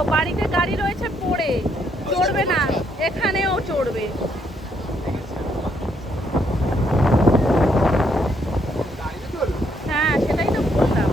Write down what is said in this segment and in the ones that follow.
দেখো বাড়িতে গাড়ি রয়েছে পড়ে, চড়বে না, এখানেও চড়বে। হ্যাঁ সেটাই তো বললাম।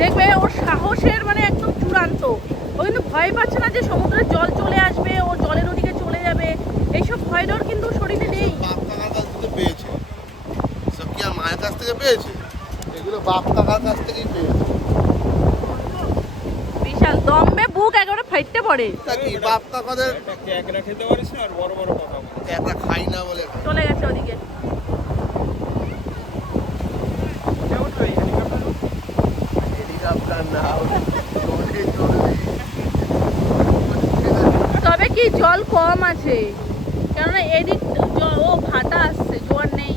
দেখবে ওর সাহসের মানে একদম চূড়ান্ত। ও কিন্তু ভয় পাচ্ছে না যে সমুদ্রের জল চলে আসবে, ও জলের ওদিকে চলে যাবে, এইসব ভয় ডর কিন্তু শরীরে নেই। বাপ কাকার কাছ থেকে পেয়েছে, সব কি আর মায়ের কাছ থেকে পেয়েছে? এগুলো বাপ কাকার কাছ থেকেই পেয়েছে। বিশাল দমে বুক একেবারে ফাইটতে পড়ে। কি বাপ কাকাদের ক্যাকড়া খেতে পারিস না, আর বড় বড় কথা ক্যাকড়া খাই না বলে চলে গেছে ওদিকে। হেলিকপ্টার না তবে কি জল কম আছে, কেননা এদিক ও ভাটা আসছে, জোয়ার নেই,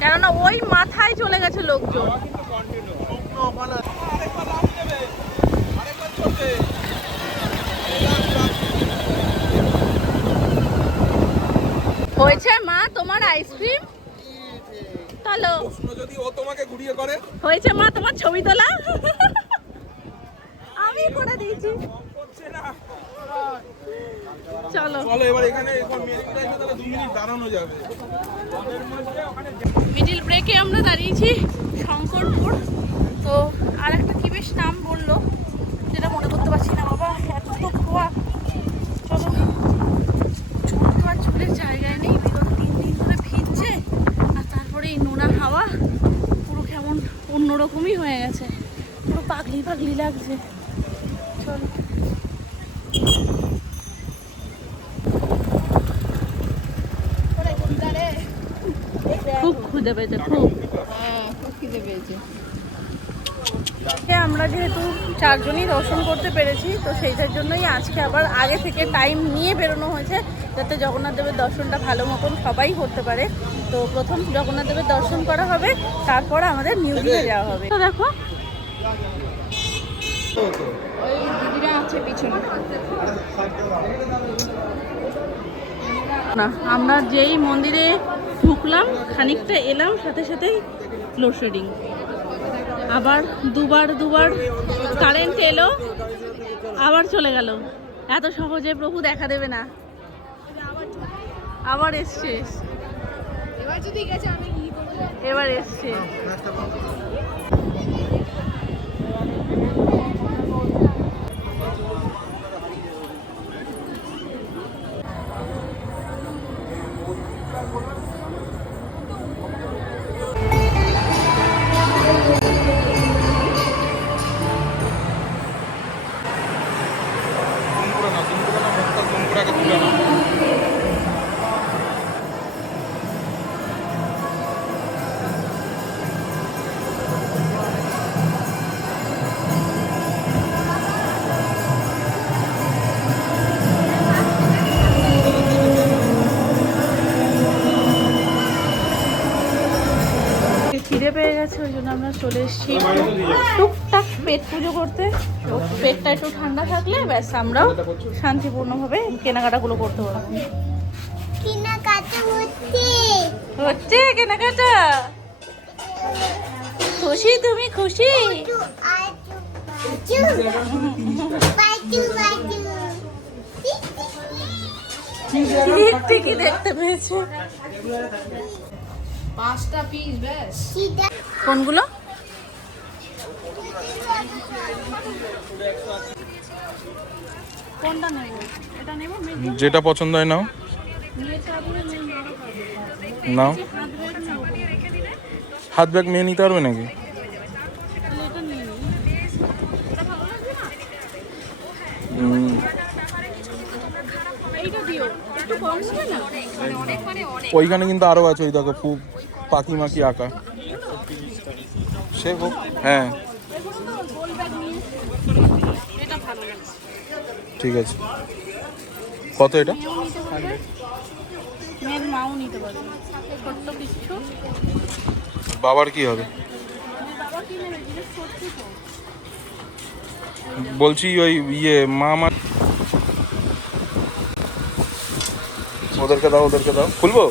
কেননা ওই মাথায় চলে গেছে লোকজন। হয়েছে মা তোমার আইসক্রিম? চলো যদি ও তোমাকে ঘুরিয়ে করে। হয়েছে মা তোমার ছবি তোলা? আমি করে দিয়েছি। চলো চলো এবার এখানে তাহলে 2 মিনিট দাঁড়ানো যাবে। মিডিল ব্রেকে আমরা দাঁড়িয়েছি শঙ্করপুর। তো আর একটা কি বেশ নাম বললো, যেটা মনে করতে পারছি না বাবা, এত তো খোয়া। চলো, চুল তো আর চুলের জায়গায় নেই, বিগত 3 দিন ধরে ভিজছে, আর তারপরে এই নোনা হাওয়া পুরো কেমন অন্যরকমই হয়ে গেছে, পুরো পাগলি পাগলি লাগছে। চলো খুব খুদে পেয়েছে, খুব খিদে পেয়েছে। আমরা যেহেতু 4 জনই দর্শন করতে পেরেছি, তো সেইটার জন্যই আজকে আবার আগে থেকে টাইম নিয়ে বেরোনো হয়েছে, যাতে জগন্নাথ দেবের দর্শনটা ভালো মতন সবাই করতে পারে। তো প্রথম জগন্নাথ দেবের দর্শন করা হবে, তারপর আমাদের নিউ দিঘা যাওয়া হবে। তো দেখো ওই দিদিরা আছে পিছনে না, আমরা যেই মন্দিরে ঢুকলাম খানিকটা এলাম, সাথে সাথেই লোডশেডিং, আবার দুবার কারেন্ট এলো, আবার চলে গেল। এত সহজে প্রভু দেখা দেবে না। আবার এসছে, এবার এসছে। খিদে পেয়ে গেছে, ওই জন্য আমরা চলে এসেছি টুকটাক পেট পুজো করতে। পেটটা একটু ঠান্ডা থাকলে ব্যাস আমরাও শান্তিপূর্ণভাবে কেনাকাটাগুলো করতে পারবো। হচ্ছে কেনাকাটা, খুশি? তুমি খুশি? ঠিকই দেখতে পেয়েছে। 5টা পিস ব্যাস। কোনগুলো? কোনটা নেব? এটা নেব, যেটা পছন্দ হয় নাও। নাও, হাত ব্যাগ মেয়ে নিতে পারবে নাকি? ওইখানে কিন্তু আরো আছে, ওই দেখো খুব পাখি মাখি আঁকা। সে হোক, হ্যাঁ ঠিক আছে। কত এটা? বাবার কি হবে বলছি? ওই ইয়ে মা আমার ওদেরকে দাও খুলবো।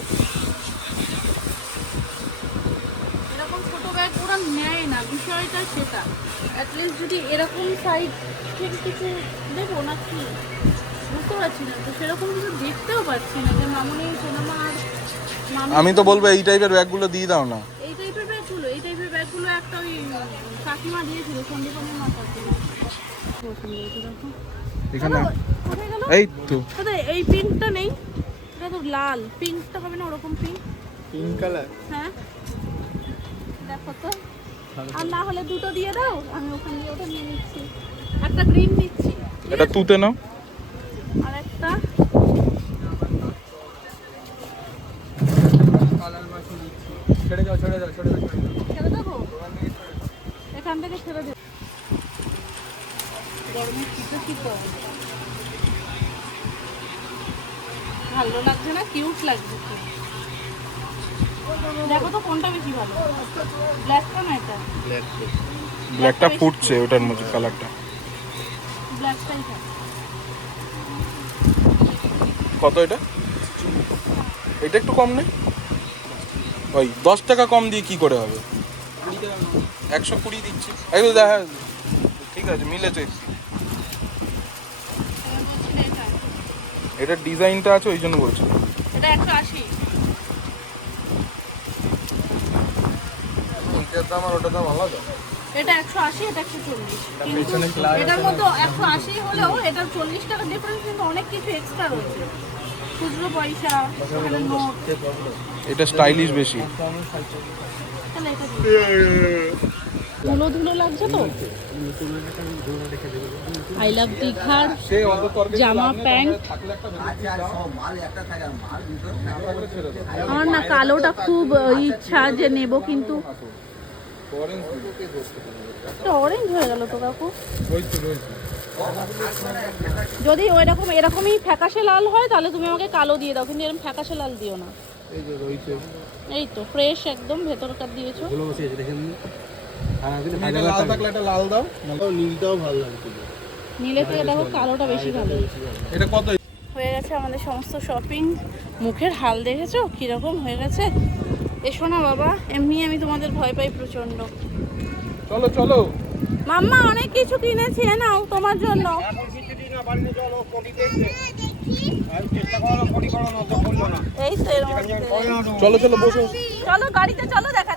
এরকম ছোট ব্যাগ ওরা নেয় না, বিষয়টা সেটা। অ্যাটলিস্ট যদি এরকম সাইড থেকে কিছু দেবো না কি বুঝতে পারছি না, তো সেরকম কিছু দেখতেও পাচ্ছি না যে মামুনি সোনামা আর আমি তো বলবো এই টাইপের ব্যাগগুলো দিয়ে দাও না। এই টাইপের ব্যাগগুলো একটা ওই কাকিমা দিয়েছিল সন্দীপনের মা কাকিমা। দেখো এখানে কোথায় গেল? এই তো কোথায়? এই পিঙ্কটা নেই, এটা তো লাল। পিঙ্কটা হবে না ওরকম পিঙ্ক? Pink colour. হ্যাঁ দেখো তো, আর না হলে দুটো দিয়ে দাও, আমি ওখান দিয়ে ওটা নিয়ে নিচ্ছি। একটা গ্রিন নিচ্ছি, এটা তুতে নাও। আর একটা ছেড়ে দাও ছেড়ে দেবো, এখান থেকে ছেড়ে দেবো। গরমে কি কম ভালো লাগছে না, কিউট লাগছে খুব। দেখো তো কোনটা বেশি ভালো, ব্ল্যাকটা না এটা? ব্ল্যাকটা ফুটছে ওটার মধ্যে কালারটা। ব্ল্যাকটাই থাক। কত এটা? এটা একটু কম নেই? ওই 10 টাকা কম দিয়ে কি করে হবে? 120 দিচ্ছি। এই তো দেখা, ঠিক আছে মিলেছে। এটা ডিজাইনটা আছে ওই জন্য বলছি। এটা 180। এটার দাম আর ওটার দাম আলাদা। এটা 180, এটা 140। কিন্তু এটার মধ্যে 180 হলেও এটার 40 টাকা ডিফারেন্স, কিন্তু অনেক কিছু এক্সট্রা রয়েছে, খুচরো পয়সা, এখানে নোট। এটা স্টাইলিশ বেশি। তাহলে এটা ধুলো ধুলো লাগছে তো। আই লাভ দীঘার জামা প্যান্ট। আমার না কালোটা খুব ইচ্ছা যে নেব, কিন্তু অরেঞ্জ হয়ে গেল তো কাকু। যদি ওইরকম এরকমই ফ্যাকাশে লাল হয় তাহলে তুমি আমাকে কালো দিয়ে দাও, কিন্তু এরকম ফ্যাকাশে লাল দিও না। এই তো ফ্রেশ একদম ভেতরকার দিয়েছো। লাল দাও। নীলটাও ভালো লাগছে। নীলের থেকে দেখো কালোটা বেশি ভালো। এটা কত? হয়ে গেছে আমাদের সমস্ত শপিং। মুখের হাল দেখেছো কিরকম হয়ে গেছে? এসো না বাবা, এমনি আমি তোমাদের ভয় পাই প্রচন্ড। চলো চলো মাম্মা অনেক কিছু কিনেছি, নাও তোমার জন্য। এই তো এর মধ্যে। চলো চলো বসো। চলো গাড়িতে চলো, দেখা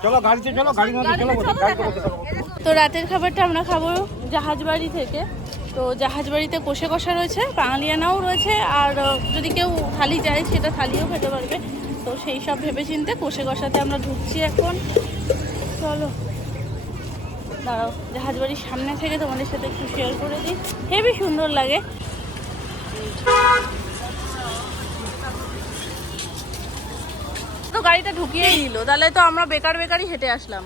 তো রাতের খাবারটা আমরা খাবো জাহাজবাড়ি থেকে। তো জাহাজবাড়িতে কষে কষা রয়েছে, বাঙালিয়ানাও রয়েছে, আর যদি কেউ থালি চায় সেটা থালিও খেতে পারবে। তো সেই সব ভেবেচিন্তে কষে কষাতে আমরা ঢুকছি এখন। চলো দাঁড়াও, জাহাজবাড়ির সামনে থেকে তোমাদের সাথে একটু শেয়ার করে দিই, হেবি সুন্দর লাগে। তো গাড়িটা ঢুকিয়েই দিল, তাহলে তো আমরা বেকারই হেঁটে আসলাম।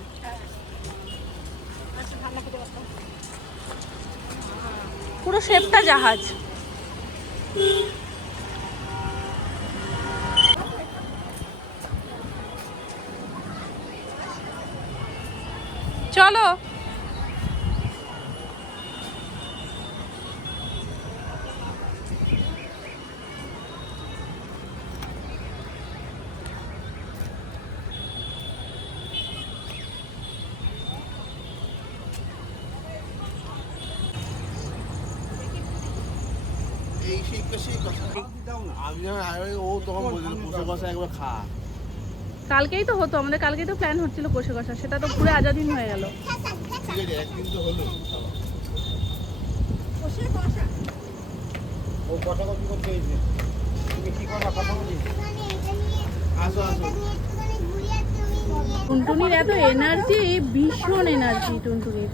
পুরো শেপটা জাহাজ। চলো এই শীতটা সেই কথা। আমি যখন ও তখন বলছিল কষে কষা একবার খা। কালকেই তো হতো আমাদের, কালকেই তো প্ল্যান হচ্ছিল কষে কষা, সেটা তো পুরো আজাদিন হয়ে গেল। ঠিক আছে, একদিন তো হলো। ও কথা কপি করতে হয়েছে। তুমি কি কথা বলি? আসো আসো। টুনটুনির এত এনার্জি, ভীষণ এনার্জি টুনটুনির।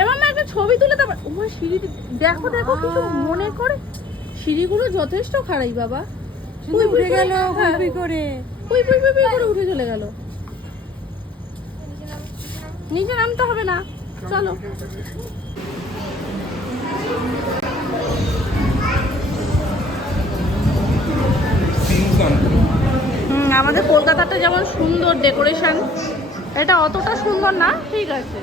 এবার না একটা ছবি তুলে দেবো। ওমা সিঁড়ি দেখো দেখো কিছু মনে করে, সিঁড়িগুলো যথেষ্ট খারাই বাবা। উঠে গেল গুলপি করে, উই করে উঠে চলে গেল। নিচে নামতে হবে না, চলো। আমাদের কলকাতাটা যেমন সুন্দর ডেকোরেশন, এটা অতটা সুন্দর না, ঠিক আছে।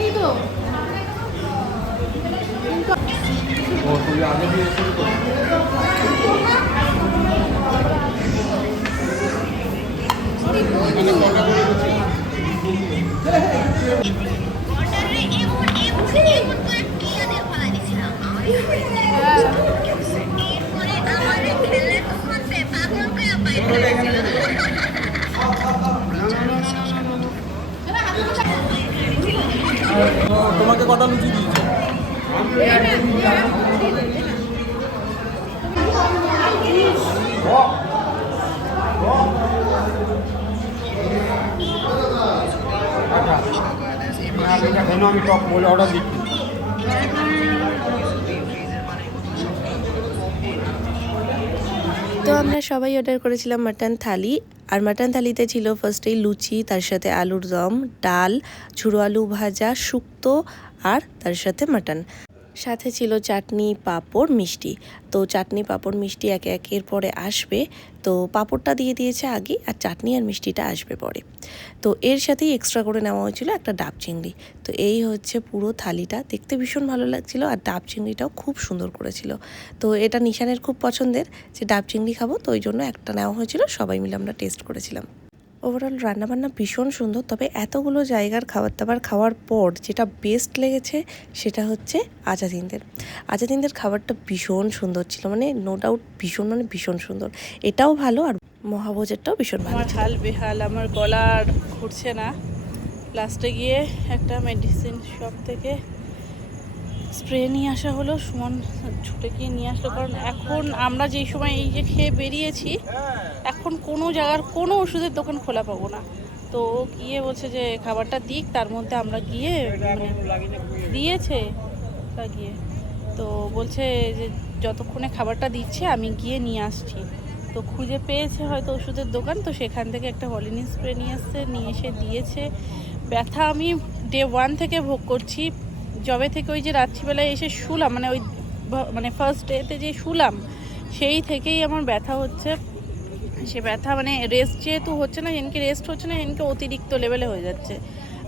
এই তো কিন্তু তুই আগে দিয়ে শুরু কর। এখানে কটা করে দিচ্ছি? তোমাকে কটা লুচি দিয়েছে? আমি টক বলে অর্ডার দিচ্ছি। তো আমরা সবাই অর্ডার করেছিলাম মাটন থালি। আর মাটন থালিতে ছিল ফার্স্টেই লুচি, তার সাথে আলুর দম, ডাল, ঝুড়ো আলু ভাজা, শুক্তো আর তার সাথে মাটন। সাথে ছিল চাটনি, পাঁপড়, মিষ্টি। তো চাটনি, পাঁপড়, মিষ্টি একে একের পরে আসবে। তো পাঁপড়টা দিয়ে দিয়েছে আগে, আর চাটনি আর মিষ্টিটা আসবে পরে। তো এর সাথেই এক্সট্রা করে নেওয়া হয়েছিল একটা ডাব চিংড়ি। তো এই হচ্ছে পুরো থালিটা, দেখতে ভীষণ ভালো লাগছিল। আর ডাব চিংড়িটাও খুব সুন্দর করেছিল। তো এটা নিশানের খুব পছন্দের, যে ডাব চিংড়ি খাবো, তো ওই জন্য একটা নেওয়া হয়েছিল। সবাই মিলে আমরা টেস্ট করেছিলাম। ওভারঅল রান্নাবান্না ভীষণ সুন্দর। তবে এতগুলো জায়গার খাবার দাবার খাওয়ার পর যেটা বেস্ট লেগেছে সেটা হচ্ছে আজাদিনদের খাবারটা ভীষণ সুন্দর ছিল, মানে নো ডাউট ভীষণ সুন্দর। এটাও ভালো, আর মহাভোজেরটাও ভীষণ ভালো। আমার হাল বেহাল, আমার গলা আর ঘুরছে না। লাস্টে গিয়ে একটা মেডিসিন শপ থেকে স্প্রে নিয়ে আসা হলো। সুমন ছুটে গিয়ে নিয়ে আসলো, কারণ এখন আমরা যেই সময় এই যে খেয়ে বেরিয়েছি, এখন কোনো জায়গার কোনো ওষুধের দোকান খোলা পাবো না। তো ও গিয়ে বলছে যে খাবারটা দিক, তার মধ্যে আমরা গিয়ে মানে দিয়েছে গিয়ে, তো বলছে যে যতক্ষণে খাবারটা দিচ্ছে আমি গিয়ে নিয়ে আসছি। তো খুঁজে পেয়েছে হয়তো ওষুধের দোকান, তো সেখান থেকে একটা ভলিনি স্প্রে নিয়ে এসে দিয়েছে। ব্যথা আমি ডে 1 থেকে ভোগ করছি। যবে থেকে ওই যে রাত্রিবেলায় এসে শুলাম, মানে ওই মানে ফার্স্ট ডেতে যে শুলাম, সেই থেকেই আমার ব্যথা হচ্ছে। সে ব্যথা মানে রেস্ট যেহেতু হচ্ছে না, যেনকে রেস্ট হচ্ছে না, যেনকে অতিরিক্ত লেভেলে হয়ে যাচ্ছে।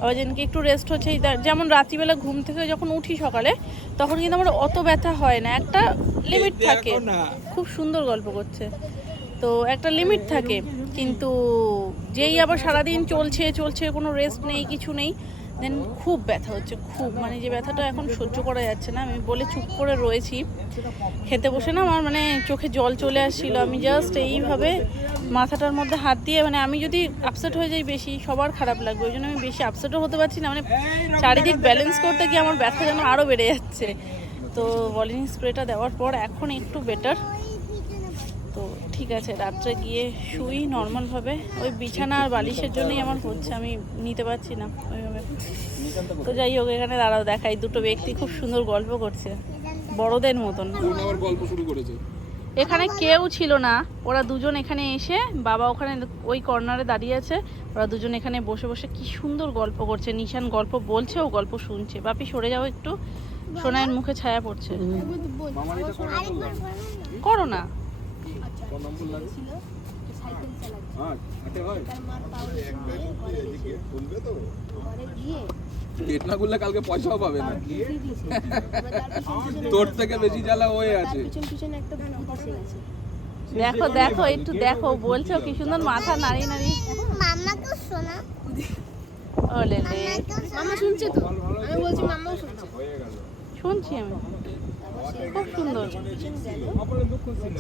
আবার যেনকে একটু রেস্ট হচ্ছে, যেমন রাত্রিবেলা ঘুম থেকে যখন উঠি সকালে, তখন কিন্তু আমার অত ব্যথা হয় না, একটা লিমিট থাকে। খুব সুন্দর গল্প করছে, তো একটা লিমিট থাকে। কিন্তু যেই আবার সারাদিন চলছে, কোনো রেস্ট নেই, কিছু নেই, দেন খুব ব্যথা হচ্ছে, খুব, মানে যে ব্যথাটা এখন সহ্য করা যাচ্ছে না। আমি বলে চুপ করে রয়েছি। খেতে বসে না আমার মানে চোখে জল চলে আসছিল। আমি জাস্ট এইভাবে মাথাটার মধ্যে হাত দিয়ে, মানে আমি যদি আপসেট হয়ে যাই বেশি, সবার খারাপ লাগবে, ওই জন্য আমি বেশি আপসেটও হতে পারছি না। মানে চারিদিক ব্যালেন্স করতে গিয়ে আমার ব্যথা যেন আরও বেড়ে যাচ্ছে। তো ভলিনি স্প্রেটা দেওয়ার পর এখন একটু বেটার। তো ঠিক আছে, রাত্রে গিয়ে শুই নর্মালভাবে। ওই বিছানা আর বালিশের জন্যই আমার হচ্ছে, আমি নিতে পারছি না ওইভাবে। তো যাই হোক, এখানে দাঁড়াও দেখাই, দুটো ব্যক্তি খুব সুন্দর গল্প করছে, বড়দের মতন। গল্প শুরু করেছে। এখানে কেউ ছিল না, ওরা দুজন এখানে এসে, বাবা ওখানে ওই কর্নারে দাঁড়িয়ে আছে, ওরা দুজন এখানে বসে বসে কি সুন্দর গল্প করছে। নিশান গল্প বলছে, ও গল্প শুনছে। বাপি সরে যাও একটু, সোনাইয়ের মুখে ছায়া পড়ছে। করো না। পেট না করলে কালকে পয়সাও পাবে না। তোর থেকে বেশি জ্বালা হয়ে আছে। দেখো দেখো একটু দেখো, বলছো কি সুন্দর মাথা নাড়ি নাড়ি। মাম্মাকে শোনা। ওলে লে, মাম্মা শুনছে তো? আমি বলছি মাম্মাও শুনছে। শুনছি আমি, খুব সুন্দর।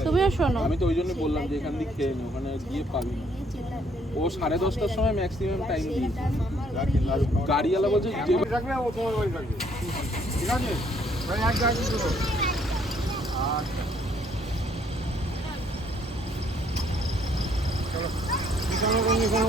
তুমিও শোনো। আমি তো ওই জন্য বললাম যে এখান থেকে খেয়ে নি, ওখানে গিয়ে পাবি না। ও 10:30টার সময় ম্যাক্সিমাম টাইম দিয়েছে। গাড়িওয়ালা বলছে যে থাকবে ও তোমার বাড়ি থাকবে, ঠিক আছে ভাই? এক গাড়ি দুটো। আচ্ছা চলো, নিশানো